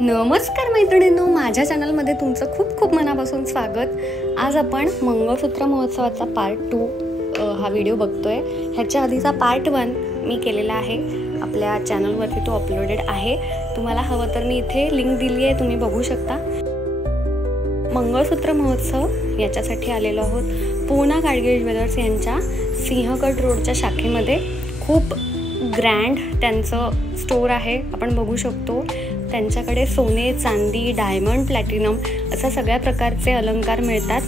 नमस्कार मैत्रिणींनो, माझ्या चॅनलमध्ये तुमचं खूप खूप मनापासून स्वागत। आज आपण मंगळसूत्र महोत्सवाचा पार्ट 2 हा व्हिडिओ बघतोय। ह्याच्या आधीचा पार्ट 1 मी केलेला आहे, आपल्या चॅनलवरती तो अपलोडेड आहे। तुम्हाला हवं तर मी इथे लिंक दिली आहे, तुम्ही बघू शकता। मंगळसूत्र महोत्सव याच्यासाठी आलेलो आहोत पूना गाडगीळ ज्वेलर्स यांच्या सिंहगड रोडच्या शाखेमध्ये। खूप ग्रँड त्यांचं स्टोर आहे, आपण बघू शकतो। त्यांच्याकडे सोने, चांदी, डायमंड, प्लॅटिनम अशा सगळ्या प्रकारचे अलंकार मिळतात।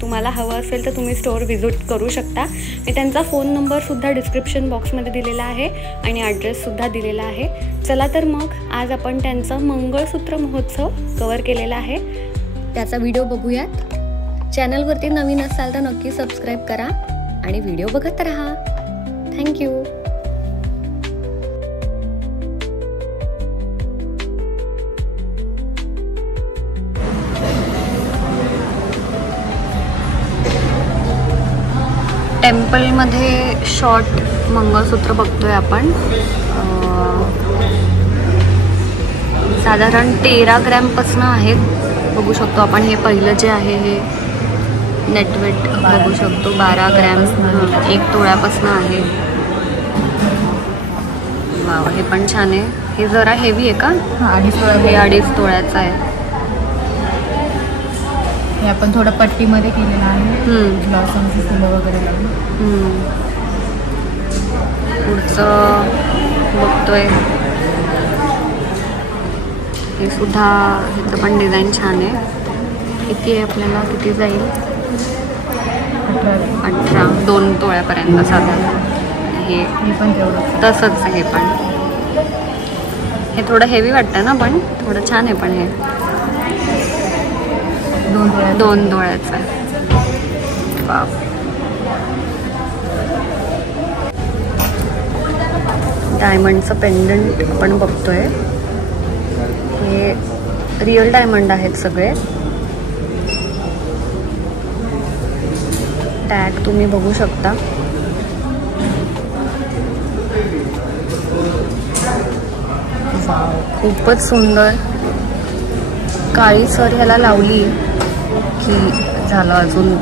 तुम्हाला हवं असेल तर तुम्ही स्टोर व्हिजिट करू शकता। मी त्यांचा फोन नंबरसुद्धा डिस्क्रिप्शन बॉक्समध्ये दिलेला आहे आणि ॲड्रेससुद्धा दिलेला आहे। चला तर मग आज आपण त्यांचा मंगळसूत्र महोत्सव कव्हर केलेला आहे, त्याचा व्हिडिओ बघूयात। चॅनलवरती नवीन असाल तर नक्की सबस्क्राईब करा आणि व्हिडिओ बघत राहा। थँक्यू। टेम्पलमध्ये शॉर्ट मंगळसूत्र बघतोय आपण। साधारण 13 ग्रॅमपासून आहेत, बघू शकतो आपण। हे पहिलं जे आहे हे नेटवेट बघू शकतो, 12 ग्रॅम 1 तोळ्यापासून आहे। वाव, हे पण छान आहे। हे जरा हेवी आहे का? हे 2.5 तोळ्याचं आहे। हे आपण थोडं पट्टीमध्ये केलेलं आहे, ब्लॉसमची फुलं वगैरे लावून। पुढचं बघतोय, हे सुद्धा, ह्याचं पण डिझाईन छान आहे। किती आहे आपल्याला, किती जाईल? 18 2 तोळ्यापर्यंत साधारण। हे पण तेवढं तसंच आहे, पण हे थोडं हेवी वाटतं ना, पण थोडं छान आहे। पण हे 2 तोळ्याचं आहे। वाव, डायमंडचं पेंडंट आपण बघतोय। हे रिअल डायमंड आहेत सगळे। टॅग तुम्ही बघू शकता। वाव, खूपच सुंदर। काळी सर ह्याला लावली की झालं। अजून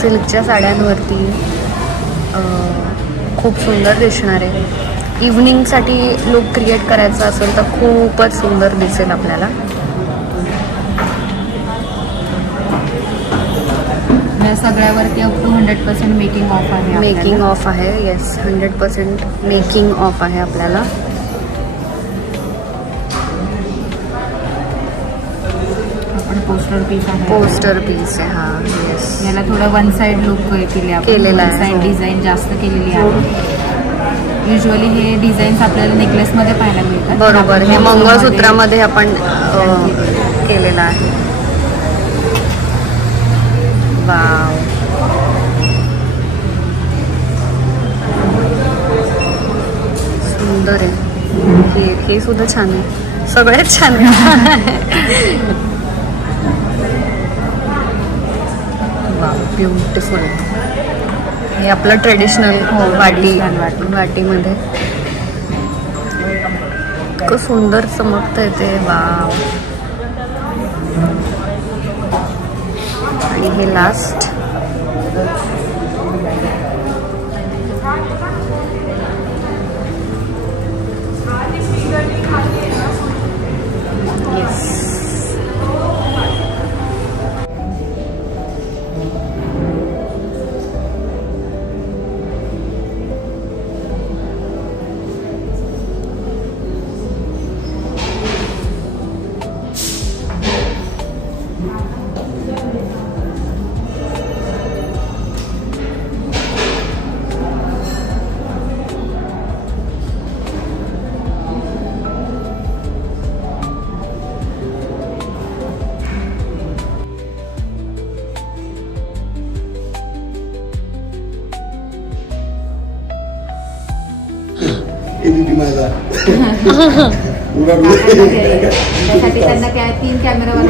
सिल्कच्या साड्यांवरती खूप सुंदर दिसणार आहे। इव्हनिंगसाठी लुक क्रिएट करायचा असेल तर खूपच सुंदर दिसेल आपल्याला। या सगळ्यावरती अप टू 100% मेकिंग ऑफ आहे। मेकिंग ऑफ आहे, येस, 100% मेकिंग ऑफ आहे आपल्याला। पोस्टर पीस आहे, पोस्टर पीस आहे, हा, येस। याला थोडं वन साइड लुक केलेला आहे, साइड डिझाईन जास्त केलेली आहे। युजली हे डिझाईन्स आपल्याला नेकलेसमध्ये पाहायला मिळतात, बरोबर। हे मंगळसूत्रामध्ये आपण केलेलं आहे। वाव, सुंदर आहे। हे सुद्धा छान आहे, सगळेच छान आहे। ब्युटिफुल। हे आपलं ट्रेडिशनल वाटीमध्ये इतकं सुंदर चमकतंय ते। वाव, आणि हे लास्ट त्यांना 3 कॅमेरावर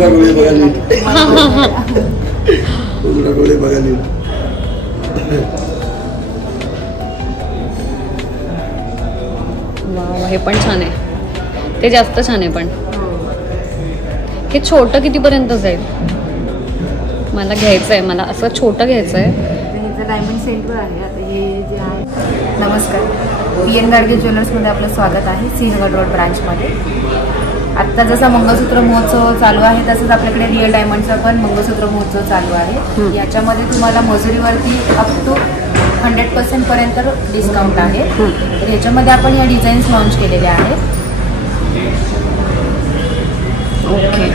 वाव, हे पण छान आहे, ते जास्त छान आहे पण। हे छोटं कितीपर्यंत जाईल? मला घ्यायचं आहे, मला असं छोटं घ्यायचं आहे. हे डायमंड सेंटर आहे. आता हे जे आहे, नमस्कार, PN गाडगे ज्वेलर्समध्ये आपलं स्वागत आहे, सिंहगड रोड ब्रांचमध्ये. आत्ता जसा मंगळसूत्र महोत्सव चालू आहे तसंच आपल्याकडे रिअल डायमंडचा पण मंगळसूत्र महोत्सव चालू आहे. याच्यामध्ये तुम्हाला मजुरीवरती अप टू 100% पर्यंत डिस्काउंट आहे. तर याच्यामध्ये आपण या डिझाईन्स लॉन्च केलेल्या आहेत. ओके,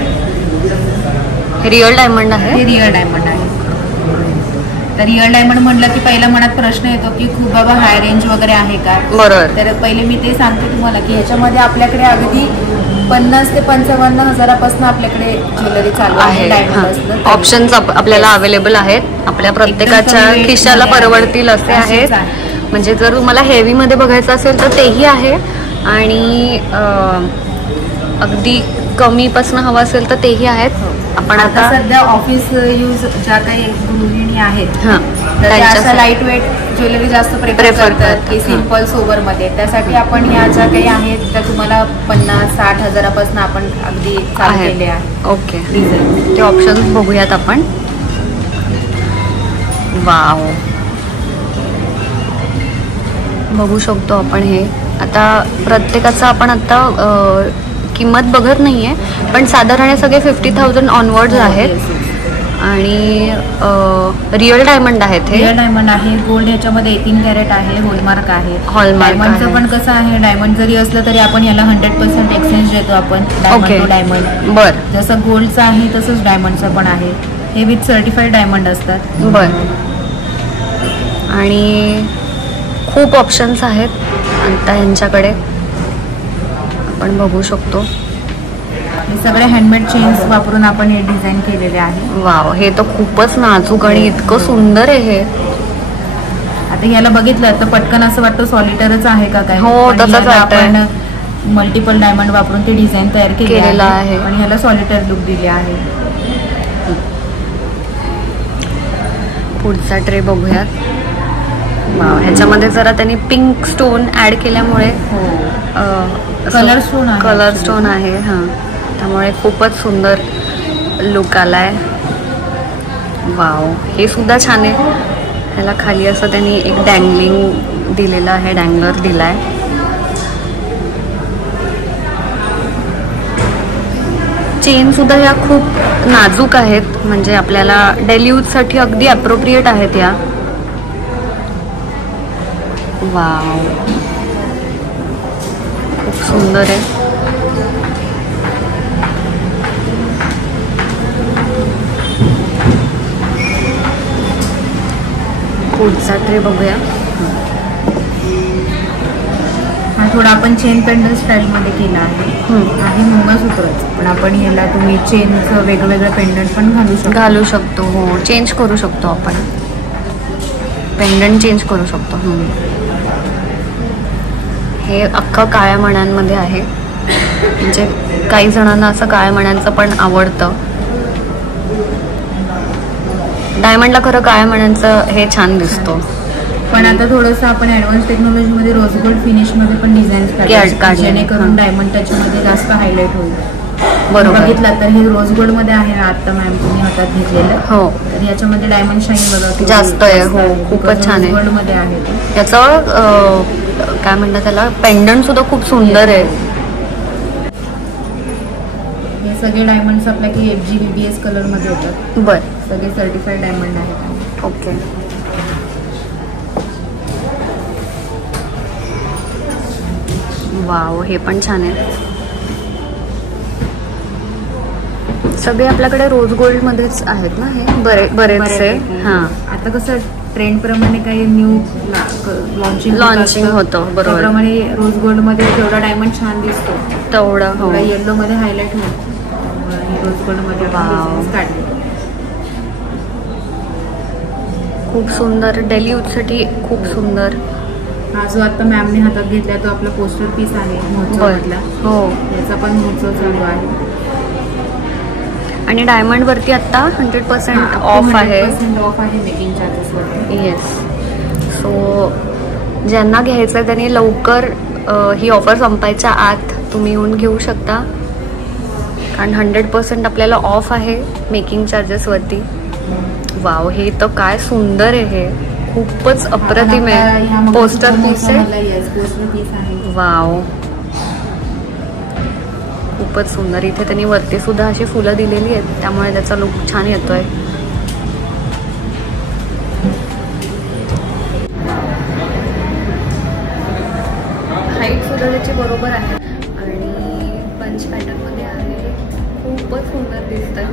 हे रिअल डायमंड आहे. हे रिअल डायमंड आहे. तर रिअल डायमंड म्हटलं की पहिला मनात प्रश्न येतो की खूप बाबा हाय रेंज वगैरे आहे का? बरोबर. तर पहिले मी ते सांगते तुम्हाला की ह्याच्यामध्ये आपल्याकडे अगदी 50 ते 55 हजारापासून आपल्याकडे ज्वेलरी चालू आहे. डायमंड ऑप्शन्स आपल्याला अवेलेबल आहेत. आपल्या प्रत्येकाच्या खिशाला परवडतील असे आहेत. म्हणजे जर तुम्हाला हेवी मध्ये बघायचं असेल तर तेही आहे, आणि अगदी कमीपासून हवं असेल तर तेही आहेत. आपण आता सध्या ऑफिस यूज ज्या काही गृहिणी आहेत त्या लाईट वेट ज्वेलरी जास्त प्रेफर करतात की सिंपल सोबर मध्ये. त्यासाठी आपण या ज्या काही आहेत त्या तुम्हाला 50-60 हजारापासून आपण अगदी चालू केले आहे. ओके, ते ऑप्शन्स बघूयात आपण. वाव, बघू शकतो आपण. हे आता प्रत्येकाचं आपण आता किंमत बघत नाहीये, पण साधारण सगळे 50,000 ऑनवर्ड्स आहेत. आणि रिअल डायमंड आहेत. हे रिअल डायमंड आहे. गोल्ड ह्याच्यामध्ये 18 कॅरेट आहे. हॉलमार्क आहे. डायमंडचं पण कसं आहे, डायमंड जरी असलं तरी आपण याला 100% एक्सचेंज देतो आपण. Diamond to diamond. बरं, जसं गोल्डचं आहे तसंच डायमंडचं पण आहे. हे विथ सर्टिफाईड डायमंड असतात. बरं, आणि खूप ऑप्शन्स आहेत आता यांच्याकडे, आपण बघू शकतो. हे सगळे हँडमेड चेन्स वापरून आपण हे डिझाईन केलेले आहे. वाव, हे तर खूपच नाजूक आणि इतकं सुंदर आहे हे. आता याला बघितलं तर पटकन असं वाटतं सॉलिटरच आहे का काय. हो, तसंच आपण मल्टिपल डायमंड वापरून ते डिझाईन तयार केलेलं आहे आणि याला सॉलिटर लुक दिले आहे. पुढचा ट्रे बघूयात. वाव, ह्याच्यामध्ये जरा त्यांनी पिंक स्टोन ऍड केल्यामुळे कलर स्टोन आहे. हां, त्यामुळे खूपच सुंदर लुक आलाय. वाव, हे सुद्धा छान आहे. ह्याला खाली असं त्यांनी एक डँगलिंग दिलेलं आहे, डँगलर दिलाय. चेन सुद्धा ह्या खूप नाजूक आहेत, म्हणजे आपल्याला डेली यूज साठी अगदी अप्रोप्रिएट आहेत या. वाव, खूप सुंदर आहे. पुढचा ट्रे बघूया. हा थोडा आपण चेन पेंडल स्टाईल मध्ये केला आहे. मंगळसूत्रच, पण आपण याला तुम्ही चेनचं वेगवेगळं पेंडंट पण घालू शकतो. हो, चेंज करू शकतो आपण. पेंडंट चेंज करू शकतो. हे अख्खं काळ्या मण्यांमध्ये आहे, म्हणजे काही जणांना असं काळ्या मण्यांचं पण आवडतं. डायमंडला खरं काळ्या मण्यांचं हे छान दिसतो, पण आता थोडंसं आपण ॲडव्हान्स टेक्नॉलॉजीमध्ये रोज गोल्ड फिनिशमध्ये पण डिझाईन्स काढले, जेणेकरून डायमंड त्याच्यामध्ये जास्त हायलाईट होईल. बरोबर, बघितलं तर हे रोज गोल्ड मध्ये आहे ना. आता मॅम तुम्ही हातात घेतलेलं. हो, तर याच्यामध्ये डायमंड शाईन बघा जास्त आहे. हो, खूपच छान आहे. गोल्ड मध्ये आहे. त्याचं काय म्हणतात त्याला, पेंडंट सुद्धा खूप सुंदर आहे. हे सगळे डायमंड्स आपल्या की FG/BBS कलर मध्ये होतात. बर, सगळे सर्टिफाईड डायमंड आहेत. ओके. वाव, हे पण छान आहे. सगळे आपल्याकडे रोज गोल्ड मध्येच आहेत ना हे बरेचसे. हां, आता कसं ट्रेंड प्रमाणे काही न्यू लॉन्चिंग होतं. बरोबर, त्याप्रमाणे रोज गोल्ड मध्ये जेवढा डायमंड छान दिसतो तेवढा येलो मध्ये हायलाइट होतो. रोज गोल्ड मध्ये काढले. खूप सुंदर, डेली यूज साठी खूप सुंदर. हा जो आता मॅमने हातात घेतला तो आपला पोस्टर पीस आहे महोत्सवातला. हो, याचा पण महोत्सव चालू आहे. आणि डायमंड वरती आता 100% ऑफ आहे. 100% ऑफ आहे मेकिंग चार्जेस वरती. येस. सो ज्यांना घ्यायचं आहे त्यांनी लवकर ही ऑफर संपायच्या आत तुम्ही येऊन घेऊ शकता, आणि 100% आपल्याला ऑफ आहे मेकिंग चार्जेसवरती. वाव, हे तर काय सुंदर आहे, हे खूपच अप्रतिम आहे. पोस्टर पीस आहे. वाव, खूपच सुंदर. इथे त्यांनी वरती सुद्धा अशी फुलं दिलेली आहेत, त्यामुळे त्याचा लुक छान येतोय. हाईट सुद्धा त्याची बरोबर आहे आणि पंच पॅटर्न मध्ये आहे. खूपच सुंदर दिसतंय.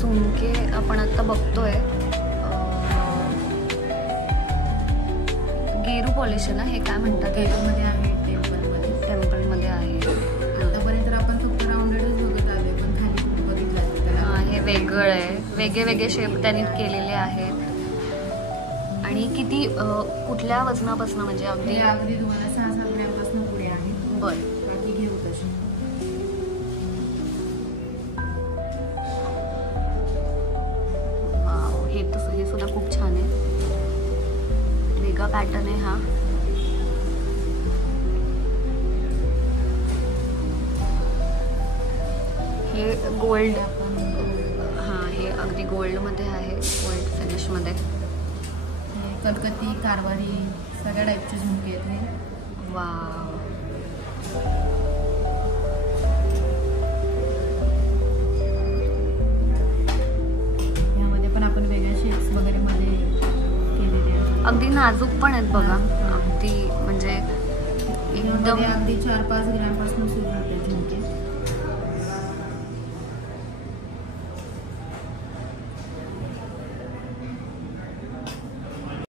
झुमके आपण आता बघतोय. गेरू पॉलिश आहे ना, हे काय म्हणतात? गेरूमध्ये आहे, टेम्पलमध्ये आहे. आतापर्यंत आपण फक्त राऊंडेडच बघत आलोय, पण खाली तुम्ही बघितलं. हां, हे वेगळं आहे. वेगळे वेगळे शेप त्यांनी केलेले आहेत. आणि किती कुठल्या वजनापासून? म्हणजे अगदी तुम्हाला 6-7 ग्रॅमपासून पुढे आहे. बरं, बाकी घेऊ तशी. हे सुद्धा खूप छान आहे. वेगळा पॅटर्न आहे हा. हे गोल्ड. हां, हे अगदी गोल्डमध्ये आहे, गोल्ड फिनिशमध्ये. कलकत्ती, कारवारी सगळ्या टाईपचे झुमके आहेत हे. वाव, यामध्ये पण आपण वेगळ्या शेप्स वगैरे मध्ये केलेले आहेत. अगदी नाजूक पण आहेत बघा. अगदी म्हणजे एकदम अगदी 4-5 ग्रॅमपासून सुरू होते झुमके.